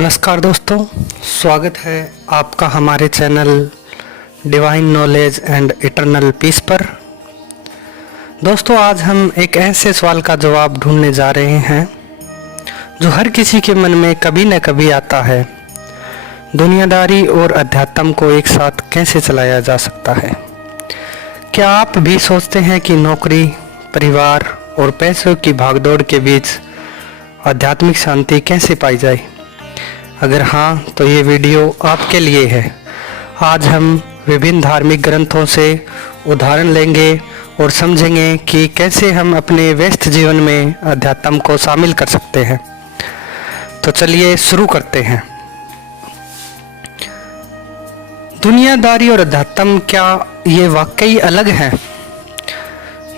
नमस्कार दोस्तों, स्वागत है आपका हमारे channel divine knowledge and eternal peace पर। दोस्तों, आज हम एक ऐसे सवाल का जवाब ढूंढने जा रहे हैं जो हर किसी के मन में कभी न कभी आता है। दुनियादारी और अध्यात्म को एक साथ कैसे चलाया जा सकता है? क्या आप भी सोचते हैं कि नौकरी, परिवार और पैसों की भागदौड़ के बीच आध्यात्मिक शांति कैसे पाई जाए? अगर हाँ, तो ये वीडियो आपके लिए है। आज हम विभिन्न धार्मिक ग्रंथों से उदाहरण लेंगे और समझेंगे कि कैसे हम अपने व्यस्त जीवन में अध्यात्म को शामिल कर सकते हैं। तो चलिए शुरू करते हैं। दुनियादारी और अध्यात्म, क्या ये वाकई अलग हैं?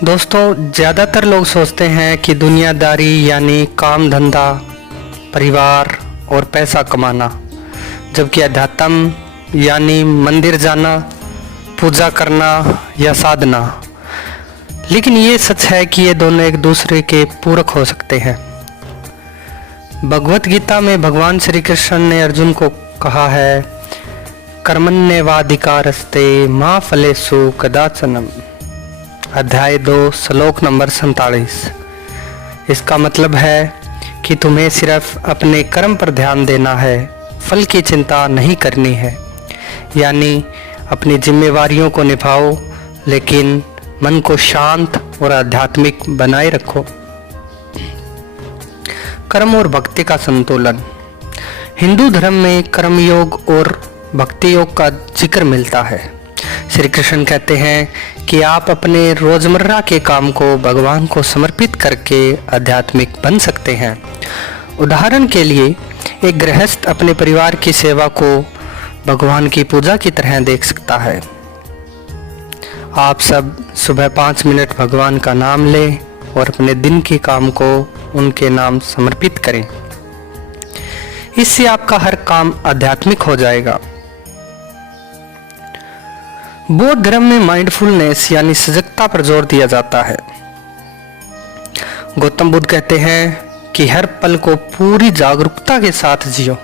दोस्तों, ज़्यादातर लोग सोचते हैं कि दुनियादारी यानी काम धंधा, परिवार और पैसा कमाना, जबकि अध्यात्म यानी मंदिर जाना, पूजा करना या साधना। लेकिन ये सच है कि ये दोनों एक दूसरे के पूरक हो सकते हैं। भगवत गीता में भगवान श्री कृष्ण ने अर्जुन को कहा है, कर्मण्येवाधिकारस्ते मा फलेषु कदाचन। अध्याय 2 श्लोक नंबर 47। इसका मतलब है कि तुम्हें सिर्फ अपने कर्म पर ध्यान देना है, फल की चिंता नहीं करनी है। यानी अपनी जिम्मेवारियों को निभाओ, लेकिन मन को शांत और आध्यात्मिक बनाए रखो। कर्म और भक्ति का संतुलन। हिंदू धर्म में कर्मयोग और भक्ति योग का जिक्र मिलता है। श्री कृष्ण कहते हैं कि आप अपने रोजमर्रा के काम को भगवान को समर्पित करके आध्यात्मिक बन सकते हैं। उदाहरण के लिए, एक गृहस्थ अपने परिवार की सेवा को भगवान की पूजा की तरह देख सकता है। आप सब सुबह 5 मिनट भगवान का नाम लें और अपने दिन के काम को उनके नाम समर्पित करें। इससे आपका हर काम आध्यात्मिक हो जाएगा। बौद्ध धर्म में माइंडफुलनेस यानी सजगता पर जोर दिया जाता है। गौतम बुद्ध कहते हैं कि हर पल को पूरी जागरूकता के साथ जियो।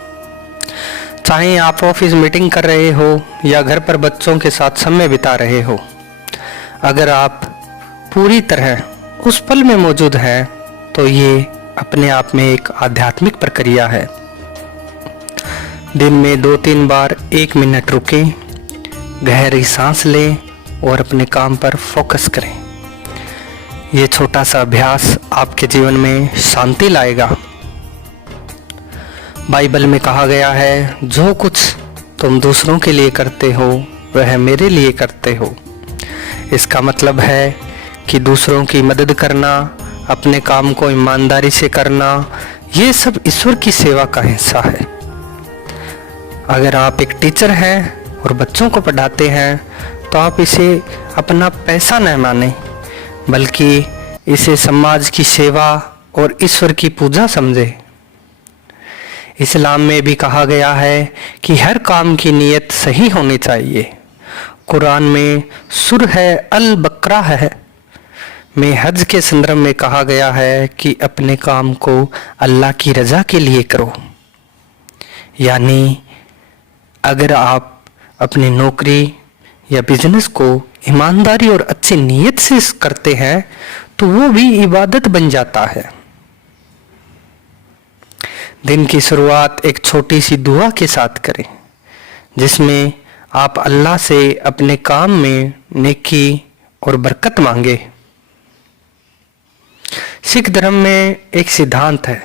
चाहे आप ऑफिस मीटिंग कर रहे हो या घर पर बच्चों के साथ समय बिता रहे हो, अगर आप पूरी तरह उस पल में मौजूद हैं तो ये अपने आप में एक आध्यात्मिक प्रक्रिया है। दिन में 2-3 बार 1 मिनट रुकें, गहरी सांस लें और अपने काम पर फोकस करें। ये छोटा सा अभ्यास आपके जीवन में शांति लाएगा। बाइबल में कहा गया है, जो कुछ तुम दूसरों के लिए करते हो वह मेरे लिए करते हो। इसका मतलब है कि दूसरों की मदद करना, अपने काम को ईमानदारी से करना, ये सब ईश्वर की सेवा का हिस्सा है। अगर आप एक टीचर हैं और बच्चों को पढ़ाते हैं तो आप इसे अपना पैसा न माने, बल्कि इसे समाज की सेवा और ईश्वर की पूजा समझे। इस्लाम में भी कहा गया है कि हर काम की नीयत सही होनी चाहिए। कुरान में सूरह अल बकरा है में हज के संदर्भ में कहा गया है कि अपने काम को अल्लाह की रजा के लिए करो। यानी अगर आप अपनी नौकरी या बिजनेस को ईमानदारी और अच्छी नीयत से करते हैं तो वो भी इबादत बन जाता है। दिन की शुरुआत एक छोटी सी दुआ के साथ करें, जिसमें आप अल्लाह से अपने काम में नेकी और बरकत मांगे। सिख धर्म में एक सिद्धांत है,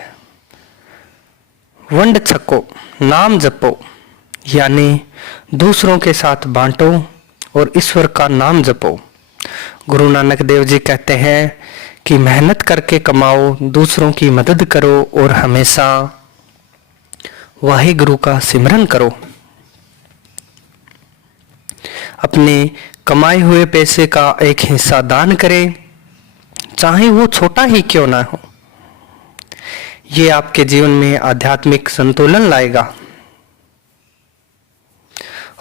वंड छको, नाम जपो। यानी दूसरों के साथ बांटो और ईश्वर का नाम जपो। गुरु नानक देव जी कहते हैं कि मेहनत करके कमाओ, दूसरों की मदद करो और हमेशा वाहिगुरु का सिमरन करो। अपने कमाए हुए पैसे का एक हिस्सा दान करें, चाहे वो छोटा ही क्यों ना हो। ये आपके जीवन में आध्यात्मिक संतुलन लाएगा।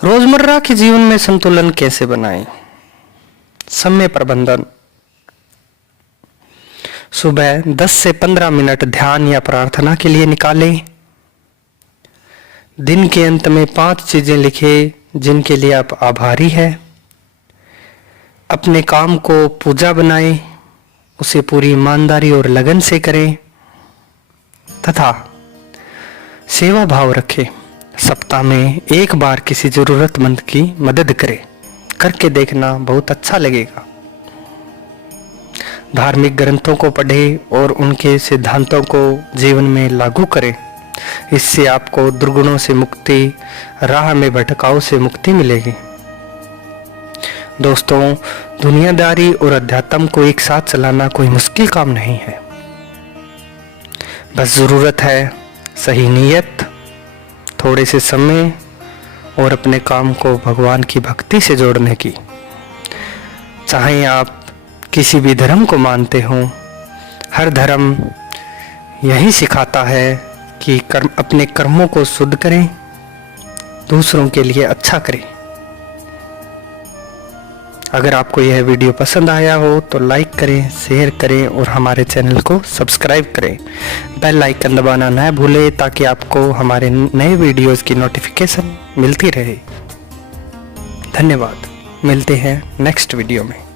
रोजमर्रा के जीवन में संतुलन कैसे बनाएं? समय प्रबंधन। सुबह 10 से 15 मिनट ध्यान या प्रार्थना के लिए निकालें। दिन के अंत में 5 चीज़ें लिखें जिनके लिए आप आभारी हैं। अपने काम को पूजा बनाएं, उसे पूरी ईमानदारी और लगन से करें तथा सेवा भाव रखें। सप्ताह में एक बार किसी ज़रूरतमंद की मदद करें। करके देखना, बहुत अच्छा लगेगा। धार्मिक ग्रंथों को पढ़ें और उनके सिद्धांतों को जीवन में लागू करें। इससे आपको दुर्गुणों से मुक्ति, राह में भटकाव से मुक्ति मिलेगी। दोस्तों, दुनियादारी और अध्यात्म को एक साथ चलाना कोई मुश्किल काम नहीं है। बस ज़रूरत है सही नीयत, थोड़े से समय और अपने काम को भगवान की भक्ति से जोड़ने की। चाहे आप किसी भी धर्म को मानते हों, हर धर्म यही सिखाता है कि अपने कर्मों को शुद्ध करें, दूसरों के लिए अच्छा करें। अगर आपको यह वीडियो पसंद आया हो तो लाइक करें, शेयर करें और हमारे चैनल को सब्सक्राइब करें। बेल आइकन दबाना न भूलें ताकि आपको हमारे नए वीडियोस की नोटिफिकेशन मिलती रहे। धन्यवाद। मिलते हैं नेक्स्ट वीडियो में।